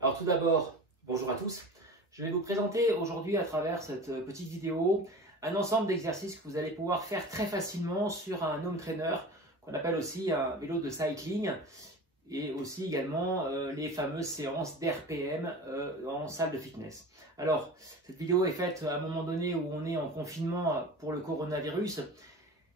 Alors tout d'abord, bonjour à tous. Je vais vous présenter aujourd'hui à travers cette petite vidéo un ensemble d'exercices que vous allez pouvoir faire très facilement sur un home trainer qu'on appelle aussi un vélo de cycling et aussi également les fameuses séances d'RPM en salle de fitness. Alors cette vidéo est faite à un moment donné où on est en confinement pour le coronavirus.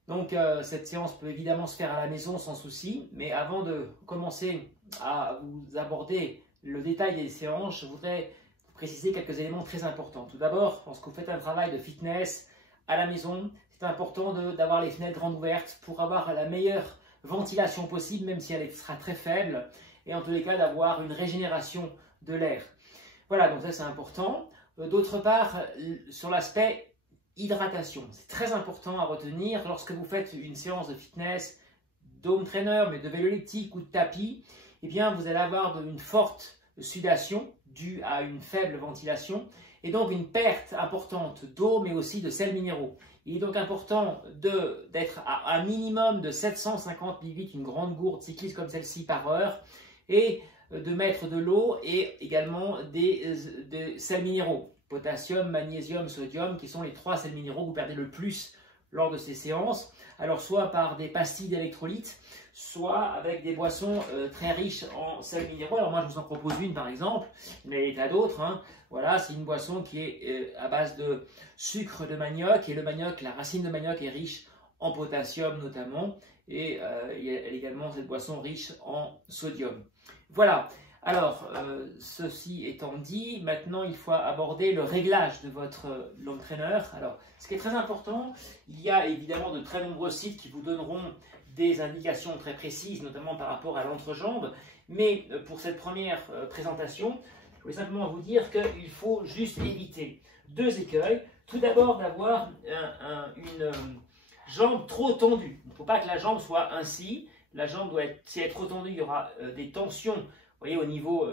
Donc cette séance peut évidemment se faire à la maison sans souci, mais avant de commencer à vous aborder le détail des séances, je voudrais vous préciser quelques éléments très importants. Tout d'abord, lorsque vous faites un travail de fitness à la maison, c'est important d'avoir les fenêtres grandes ouvertes pour avoir la meilleure ventilation possible, même si elle sera très faible, et en tous les cas d'avoir une régénération de l'air. Voilà, donc ça c'est important. D'autre part, sur l'aspect hydratation, c'est très important à retenir lorsque vous faites une séance de fitness, d'home trainer, mais de vélo elliptique ou de tapis. Eh bien, vous allez avoir une forte sudation due à une faible ventilation et donc une perte importante d'eau, mais aussi de sels minéraux. Il est donc important d'être à un minimum de 750 ml, une grande gourde cycliste comme celle-ci par heure, et de mettre de l'eau et également des sels minéraux, potassium, magnésium, sodium, qui sont les 3 sels minéraux que vous perdez le plus lors de ces séances. Alors soit par des pastilles d'électrolytes, soit avec des boissons très riches en sels minéraux. Alors moi je vous en propose une par exemple, mais il y en a d'autres. Voilà, c'est une boisson qui est à base de sucre de manioc, et le manioc, la racine de manioc est riche en potassium notamment, et il y a également cette boisson riche en sodium. Voilà. Alors, ceci étant dit, maintenant il faut aborder le réglage de votre home trainer. Alors, ce qui est très important, il y a évidemment de très nombreux sites qui vous donneront des indications très précises, notamment par rapport à l'entrejambe. Mais pour cette première présentation, je voulais simplement vous dire qu'il faut juste éviter deux écueils. Tout d'abord, d'avoir une jambe trop tendue. Il ne faut pas que la jambe soit ainsi. La jambe doit être, si elle est trop tendue, il y aura des tensions. Vous voyez, au niveau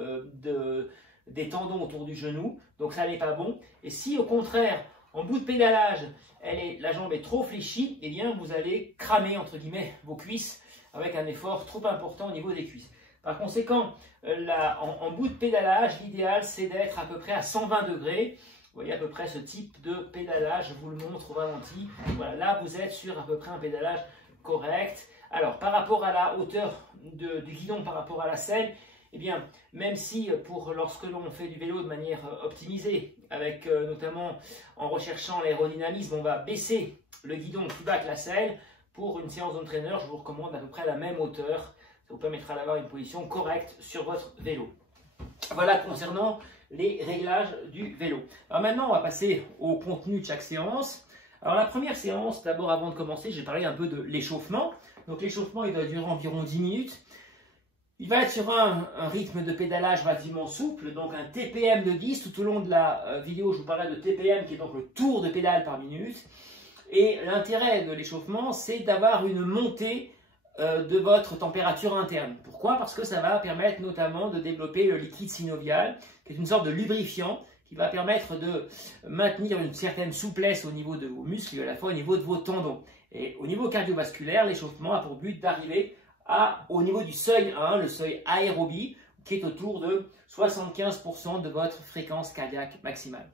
des tendons autour du genou, donc ça n'est pas bon. Et si au contraire, en bout de pédalage, la jambe est trop fléchie, eh bien vous allez cramer entre guillemets vos cuisses avec un effort trop important au niveau des cuisses. Par conséquent, en bout de pédalage, l'idéal c'est d'être à peu près à 120 degrés. Vous voyez à peu près ce type de pédalage, je vous le montre au ralenti. Voilà, là vous êtes sur à peu près un pédalage correct. Alors par rapport à la hauteur du guidon, par rapport à la selle, eh bien, même si lorsque l'on fait du vélo de manière optimisée, avec notamment en recherchant l'aérodynamisme, on va baisser le guidon plus bas que la selle, pour une séance d'entraîneur, je vous recommande à peu près la même hauteur. Ça vous permettra d'avoir une position correcte sur votre vélo. Voilà concernant les réglages du vélo. Alors maintenant, on va passer au contenu de chaque séance. Alors la première séance, d'abord avant de commencer, j'ai parlé un peu de l'échauffement. Donc l'échauffement, il doit durer environ 10 minutes. Il va être sur un rythme de pédalage relativement souple, donc un TPM de 10. Tout au long de la vidéo, je vous parlerai de TPM, qui est donc le tour de pédale par minute. Et l'intérêt de l'échauffement, c'est d'avoir une montée de votre température interne. Pourquoi? Parce que ça va permettre notamment de développer le liquide synovial, qui est une sorte de lubrifiant, qui va permettre de maintenir une certaine souplesse au niveau de vos muscles et à la fois au niveau de vos tendons. Et au niveau cardiovasculaire, l'échauffement a pour but d'arriver au niveau du seuil 1, le seuil aérobie, qui est autour de 75% de votre fréquence cardiaque maximale.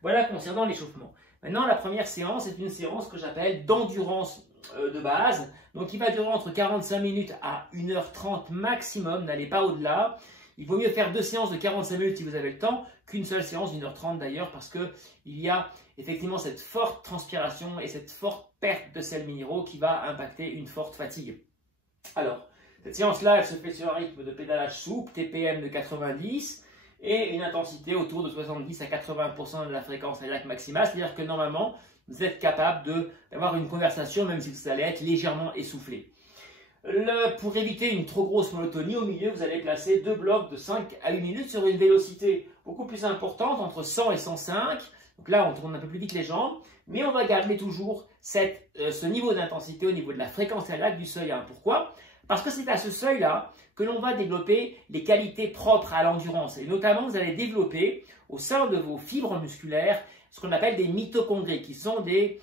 Voilà concernant l'échauffement. Maintenant, la première séance est une séance que j'appelle d'endurance de base. Donc, il va durer entre 45 minutes à 1h30 maximum. N'allez pas au-delà. Il vaut mieux faire 2 séances de 45 minutes si vous avez le temps, qu'une seule séance d'1h30 d'ailleurs, parce qu'il y a effectivement cette forte transpiration et cette forte perte de sels minéraux qui va impacter une forte fatigue. Alors, cette séance-là, elle se fait sur un rythme de pédalage souple, TPM de 90, et une intensité autour de 70 à 80% de la fréquence cardiaque maximale. C'est-à-dire que normalement, vous êtes capable d'avoir une conversation, même si vous allez être légèrement essoufflé. Pour éviter une trop grosse monotonie, au milieu, vous allez placer 2 blocs de 5 à 8 minutes sur une vélocité beaucoup plus importante, entre 100 et 105. Donc là, on tourne un peu plus vite les jambes, mais on va garder toujours ce niveau d'intensité au niveau de la fréquence cardiaque du seuil 1. Pourquoi? Parce que c'est à ce seuil-là que l'on va développer les qualités propres à l'endurance. Et notamment, vous allez développer au sein de vos fibres musculaires ce qu'on appelle des mitochondries, qui sont des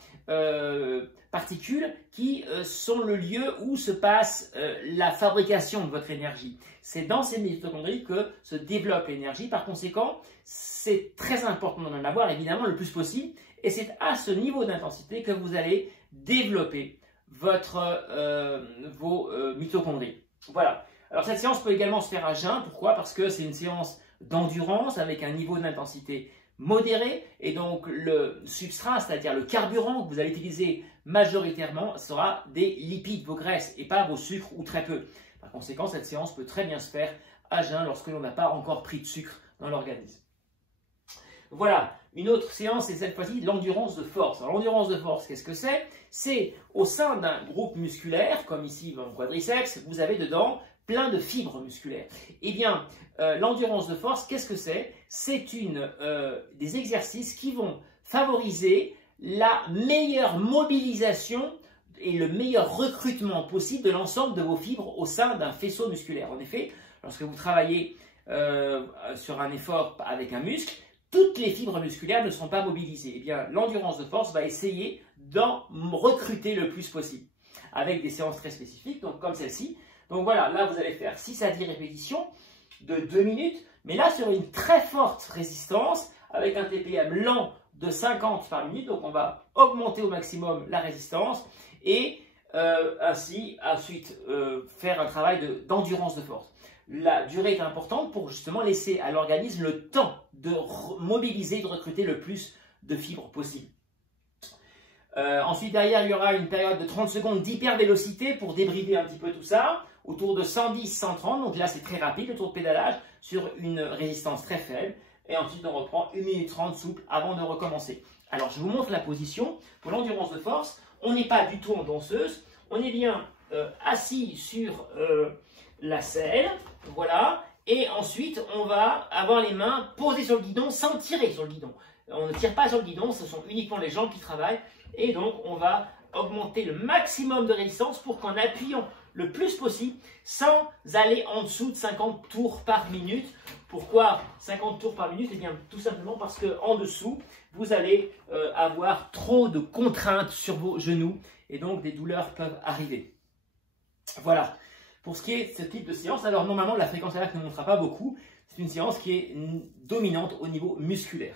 particules qui sont le lieu où se passe la fabrication de votre énergie. C'est dans ces mitochondries que se développe l'énergie. Par conséquent, c'est très important d'en avoir évidemment le plus possible. Et c'est à ce niveau d'intensité que vous allez développer vos mitochondries. Voilà. Alors cette séance peut également se faire à jeun. Pourquoi? Parce que c'est une séance d'endurance avec un niveau d'intensité modéré. Et donc le substrat, c'est-à-dire le carburant que vous allez utiliser majoritairement, sera des lipides, vos graisses, et pas vos sucres ou très peu. Par conséquent, cette séance peut très bien se faire à jeun lorsque l'on n'a pas encore pris de sucre dans l'organisme. Voilà, une autre séance, c'est cette fois-ci l'endurance de force. Alors l'endurance de force, qu'est-ce que c'est? C'est au sein d'un groupe musculaire, comme ici dans le quadriceps, vous avez dedans plein de fibres musculaires. Eh bien, l'endurance de force, qu'est-ce que c'est? C'est des exercices qui vont favoriser la meilleure mobilisation et le meilleur recrutement possible de l'ensemble de vos fibres au sein d'un faisceau musculaire. En effet, lorsque vous travaillez sur un effort avec un muscle, toutes les fibres musculaires ne sont pas mobilisées. Eh bien, l'endurance de force va essayer d'en recruter le plus possible avec des séances très spécifiques, donc comme celle-ci. Donc voilà, là vous allez faire 6 à 10 répétitions de 2 minutes, mais là sur une très forte résistance avec un TPM lent de 50 par minute. Donc on va augmenter au maximum la résistance et ainsi ensuite faire un travail d'endurance de force. La durée est importante pour justement laisser à l'organisme le temps de mobiliser, de recruter le plus de fibres possible. Ensuite, derrière, il y aura une période de 30 secondes d'hypervélocité pour débrider un petit peu tout ça, autour de 110-130. Donc là, c'est très rapide, le tour de pédalage, sur une résistance très faible. Et ensuite, on reprend 1 minute 30 souple avant de recommencer. Alors, je vous montre la position. Pour l'endurance de force, on n'est pas du tout en danseuse. On est bien assis sur la selle, voilà, et ensuite on va avoir les mains posées sur le guidon sans tirer sur le guidon. On ne tire pas sur le guidon, ce sont uniquement les jambes qui travaillent, et donc on va augmenter le maximum de résistance pour qu'en appuyant le plus possible, sans aller en dessous de 50 tours par minute. Pourquoi 50 tours par minute? Eh bien tout simplement parce qu'en dessous, vous allez avoir trop de contraintes sur vos genoux, et donc des douleurs peuvent arriver. Voilà. Pour ce qui est de ce type de séance, alors normalement la fréquence cardiaque ne montera pas beaucoup. C'est une séance qui est dominante au niveau musculaire.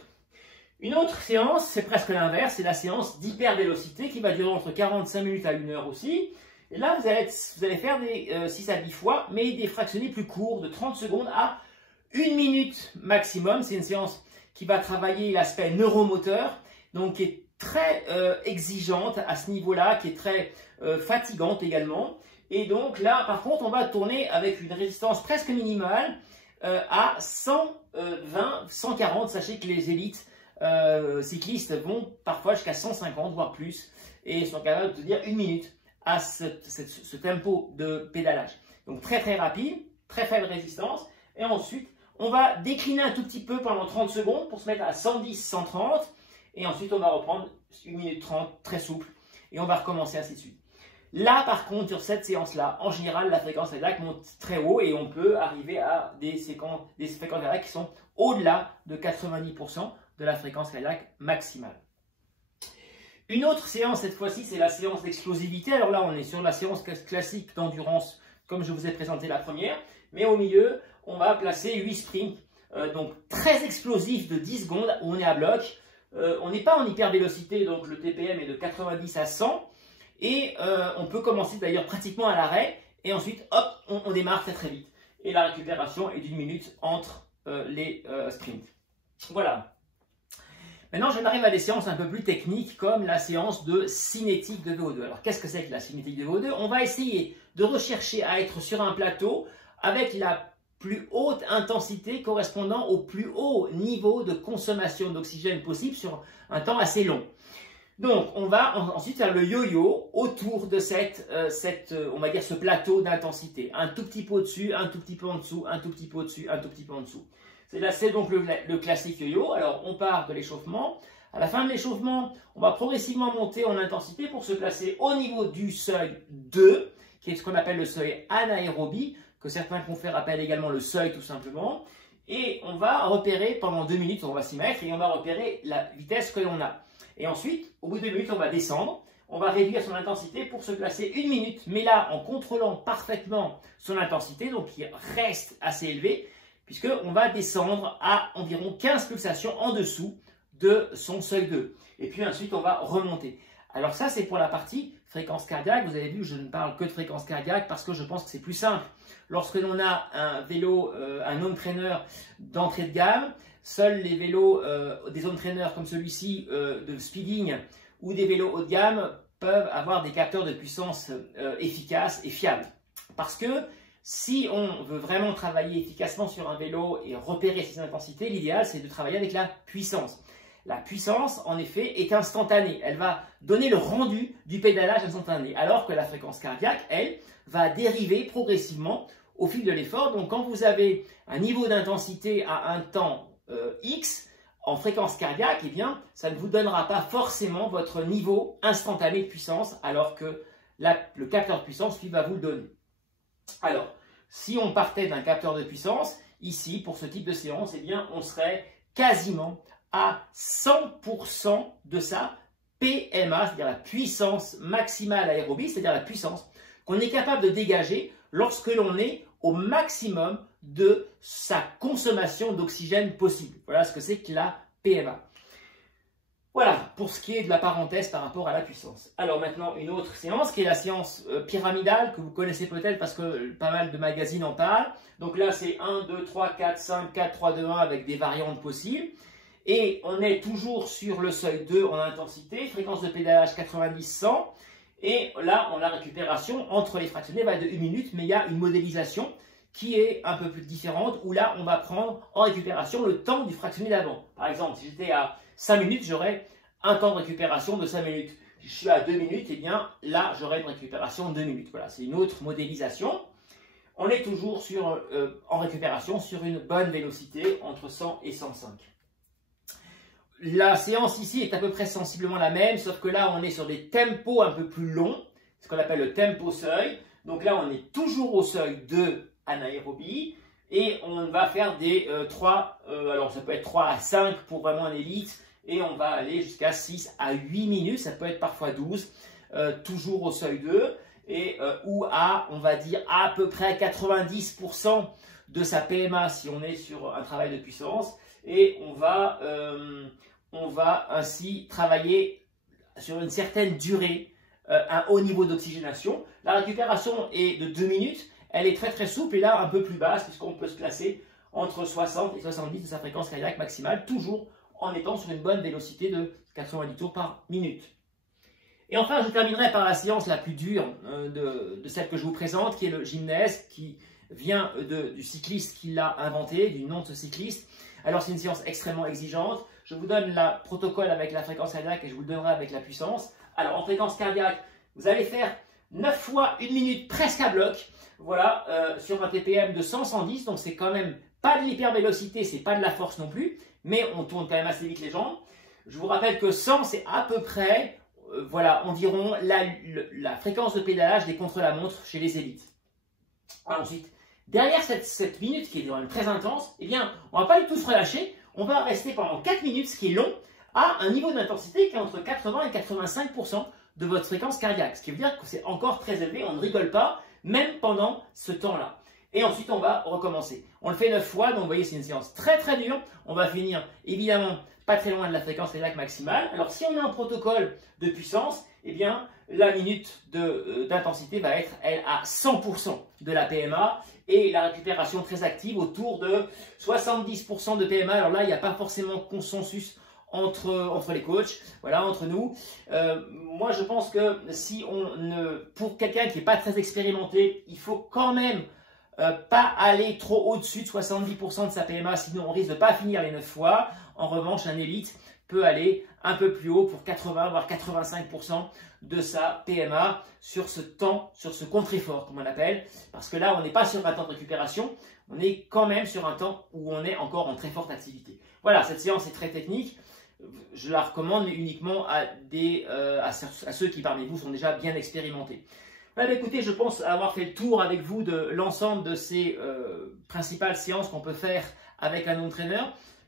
Une autre séance, c'est presque l'inverse, c'est la séance d'hypervélocité qui va durer entre 45 minutes à 1 heure aussi. Et là, vous allez faire des 6 à 10 fois, mais des fractionnés plus courts, de 30 secondes à 1 minute maximum. C'est une séance qui va travailler l'aspect neuromoteur, donc qui est très exigeante à ce niveau-là, qui est très fatigante également. Et donc là, par contre, on va tourner avec une résistance presque minimale à 120, 140. Sachez que les élites cyclistes vont parfois jusqu'à 150, voire plus, et sont capables de tenir 1 minute à ce tempo de pédalage. Donc très très rapide, très faible résistance. Et ensuite, on va décliner un tout petit peu pendant 30 secondes pour se mettre à 110, 130. Et ensuite, on va reprendre 1 minute 30, très souple. Et on va recommencer ainsi de suite. Là, par contre, sur cette séance-là, en général, la fréquence cardiaque monte très haut et on peut arriver à des fréquences cardiaques qui sont au-delà de 90% de la fréquence cardiaque maximale. Une autre séance, cette fois-ci, c'est la séance d'explosivité. Alors là, on est sur la séance classique d'endurance, comme je vous ai présenté la première. Mais au milieu, on va placer 8 sprints, donc très explosifs de 10 secondes, où on est à bloc. On n'est pas en hypervélocité, donc le TPM est de 90 à 100. Et on peut commencer d'ailleurs pratiquement à l'arrêt et ensuite hop, on démarre très très vite. Et la récupération est d'1 minute entre les sprints. Voilà. Maintenant, j'en arrive à des séances un peu plus techniques comme la séance de cinétique de VO2. Alors, qu'est-ce que c'est que la cinétique de VO2? On va essayer de rechercher à être sur un plateau avec la plus haute intensité correspondant au plus haut niveau de consommation d'oxygène possible sur un temps assez long. Donc, on va ensuite faire le yo-yo autour de on va dire ce plateau d'intensité. Un tout petit peu au-dessus, un tout petit peu en dessous, un tout petit peu au-dessus, un tout petit peu en dessous. C'est donc le classique yo-yo. Alors, on part de l'échauffement. À la fin de l'échauffement, on va progressivement monter en intensité pour se placer au niveau du seuil 2, qui est ce qu'on appelle le seuil anaérobie, que certains confrères appellent également le seuil tout simplement. Et on va repérer pendant 2 minutes, on va s'y mettre et on va repérer la vitesse que l'on a. Et ensuite, au bout de 2 minutes, on va descendre. On va réduire son intensité pour se placer 1 minute, mais là, en contrôlant parfaitement son intensité, donc qui reste assez élevée, puisqu'on va descendre à environ 15 pulsations en dessous de son seuil 2. Et puis ensuite, on va remonter. Alors ça, c'est pour la partie fréquence cardiaque. Vous avez vu, je ne parle que de fréquence cardiaque parce que je pense que c'est plus simple. Lorsque l'on a un vélo, un home trainer d'entrée de gamme, seuls les vélos des home trainers comme celui-ci de speeding ou des vélos haut de gamme peuvent avoir des capteurs de puissance efficaces et fiables. Parce que si on veut vraiment travailler efficacement sur un vélo et repérer ses intensités, l'idéal c'est de travailler avec la puissance. La puissance, en effet, est instantanée. Elle va donner le rendu du pédalage instantané, alors que la fréquence cardiaque, elle, va dériver progressivement au fil de l'effort. Donc, quand vous avez un niveau d'intensité à un temps X, en fréquence cardiaque, eh bien, ça ne vous donnera pas forcément votre niveau instantané de puissance, alors que le capteur de puissance, lui, va vous le donner. Alors, si on partait d'un capteur de puissance, ici, pour ce type de séance, eh bien, on serait quasiment à 100% de sa PMA, c'est-à-dire la puissance maximale aérobie, c'est-à-dire la puissance qu'on est capable de dégager lorsque l'on est au maximum de sa consommation d'oxygène possible. Voilà ce que c'est que la PMA. Voilà pour ce qui est de la parenthèse par rapport à la puissance. Alors maintenant, une autre séance qui est la séance pyramidale que vous connaissez peut-être parce que pas mal de magazines en parlent. Donc là, c'est 1, 2, 3, 4, 5, 4, 3, 2, 1 avec des variantes possibles. Et on est toujours sur le seuil 2 en intensité, fréquence de pédalage 90-100. Et là, la récupération entre les fractionnés va être de 1 minute, mais il y a une modélisation qui est un peu plus différente, où là, on va prendre en récupération le temps du fractionné d'avant. Par exemple, si j'étais à 5 minutes, j'aurais un temps de récupération de 5 minutes. Si je suis à 2 minutes, et bien là, j'aurai une récupération de 2 minutes. Voilà, c'est une autre modélisation. On est toujours en récupération sur une bonne vélocité, entre 100 et 105. La séance ici est à peu près sensiblement la même, sauf que là, on est sur des tempos un peu plus longs, ce qu'on appelle le tempo seuil. Donc là, on est toujours au seuil 2 anaérobie et on va faire des 3, alors ça peut être 3 à 5 pour vraiment un élite et on va aller jusqu'à 6 à 8 minutes, ça peut être parfois 12, toujours au seuil 2 et ou à, on va dire, à peu près 90% de sa PMA si on est sur un travail de puissance et on va ainsi travailler sur une certaine durée, un haut niveau d'oxygénation. La récupération est de 2 minutes, elle est très très souple et là un peu plus basse puisqu'on peut se placer entre 60 et 70 de sa fréquence cardiaque maximale, toujours en étant sur une bonne vélocité de 90 tours par minute. Et enfin, je terminerai par la séance la plus dure de celle que je vous présente, qui est le gymnase, qui vient du cycliste qui l'a inventé, du nom de ce cycliste. Alors c'est une séance extrêmement exigeante. Je vous donne le protocole avec la fréquence cardiaque et je vous le donnerai avec la puissance. Alors en fréquence cardiaque, vous allez faire 9 fois 1 minute presque à bloc. Voilà, sur un TPM de 100-110, donc c'est quand même pas de l'hypervélocité, c'est pas de la force non plus, mais on tourne quand même assez vite les jambes. Je vous rappelle que 100, c'est à peu près, voilà, environ la fréquence de pédalage des contre-la-montre chez les élites. Ensuite, derrière cette minute qui est quand même très intense, eh bien, on ne va pas du tout se relâcher, on va rester pendant 4 minutes, ce qui est long, à un niveau d'intensité qui est entre 80 et 85% de votre fréquence cardiaque. Ce qui veut dire que c'est encore très élevé, on ne rigole pas, même pendant ce temps-là. Et ensuite, on va recommencer. On le fait 9 fois, donc vous voyez, c'est une séance très très dure. On va finir, évidemment, pas très loin de la fréquence cardiaque maximale. Alors, si on a un protocole de puissance, eh bien, la minute d'intensité va être, elle, à 100% de la PMA et la récupération très active autour de 70% de PMA. Alors là, il n'y a pas forcément consensus entre les coachs, voilà, entre nous. Moi, je pense que si pour quelqu'un qui n'est pas très expérimenté, il faut quand même pas aller trop au-dessus de 70% de sa PMA, sinon on risque de ne pas finir les 9 fois. En revanche, un élite peut aller un peu plus haut pour 80 voire 85% de sa PMA sur ce temps, sur ce contre-effort, comme on l'appelle, parce que là, on n'est pas sur un temps de récupération, on est quand même sur un temps où on est encore en très forte activité. Voilà, cette séance est très technique. Je la recommande uniquement à ceux qui parmi vous sont déjà bien expérimentés. Voilà, écoutez, je pense avoir fait le tour avec vous de l'ensemble de ces principales séances qu'on peut faire avec un home trainer.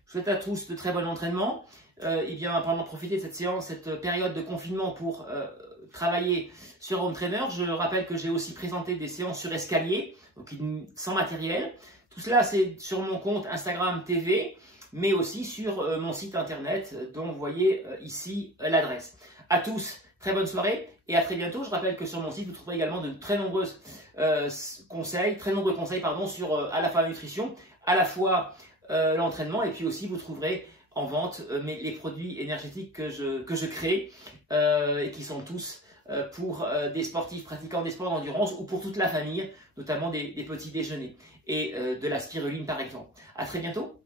Je vous souhaite à tous de très bon entraînement. Il vient vraiment profiter de cette séance, cette période de confinement pour travailler sur home trainer. Je rappelle que j'ai aussi présenté des séances sur escalier, donc sans matériel. Tout cela, c'est sur mon compte Instagram TV, mais aussi sur mon site internet, dont vous voyez ici l'adresse. À tous, très bonne soirée et à très bientôt. Je rappelle que sur mon site, vous trouverez également de très nombreux conseils sur à la fois la nutrition, à la fois l'entraînement, et puis aussi vous trouverez en vente les produits énergétiques que je crée et qui sont tous pour des sportifs pratiquant des sports d'endurance ou pour toute la famille, notamment des petits déjeuners et de la spiruline par exemple. À très bientôt.